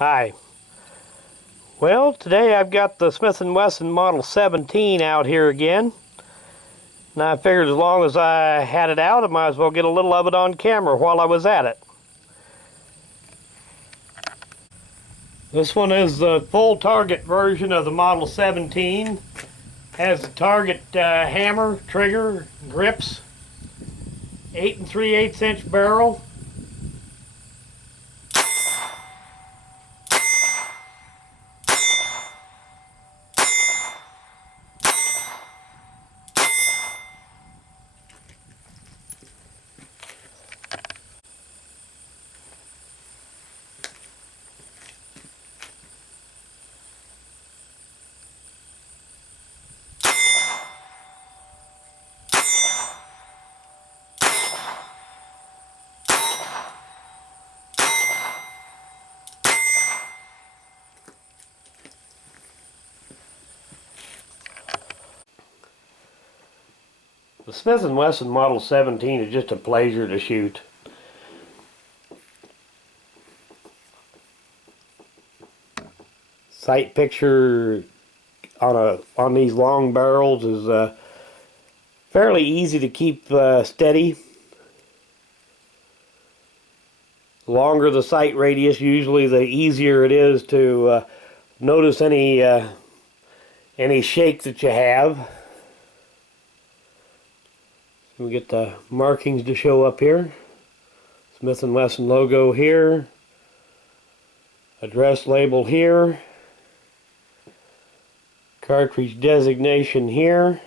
Hi. Well, today I've got the Smith Wesson Model 17 out here again. And I figured as long as I had it out, I might as well get a little of it on camera while I was at it. This one is the full target version of the Model 17. Has the target hammer, trigger, grips, 8 3/8 inch barrel. The Smith Wesson Model 17 is just a pleasure to shoot. Sight picture on these long barrels is fairly easy to keep steady. The longer the sight radius, usually the easier it is to notice any shake that you have. We get the markings to show up here. Smith & Wesson logo here. Address label here. Cartridge designation here.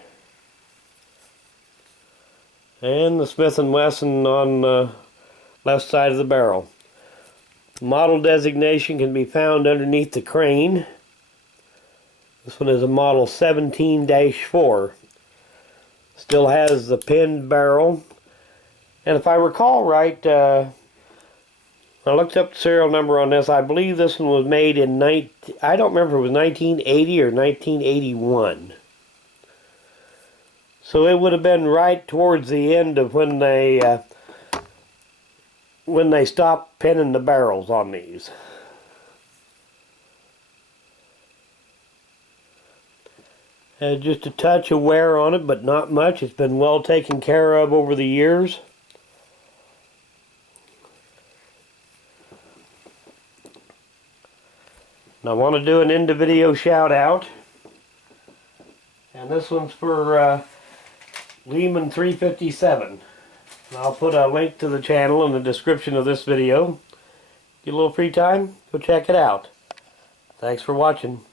And the Smith & Wesson on the left side of the barrel. Model designation can be found underneath the crane. This one is a Model 17-4. Still has the pinned barrel. And if I recall right, I looked up the serial number on this. I believe this one was made in I don't remember if it was 1980 or 1981. So it would have been right towards the end of when they stopped pinning the barrels on these. Has just a touch of wear on it, but not much. It's been well taken care of over the years. And I want to do an end of video shout out. And this one's for Lehman 357. And I'll put a link to the channel in the description of this video. Get a little free time, go check it out. Thanks for watching.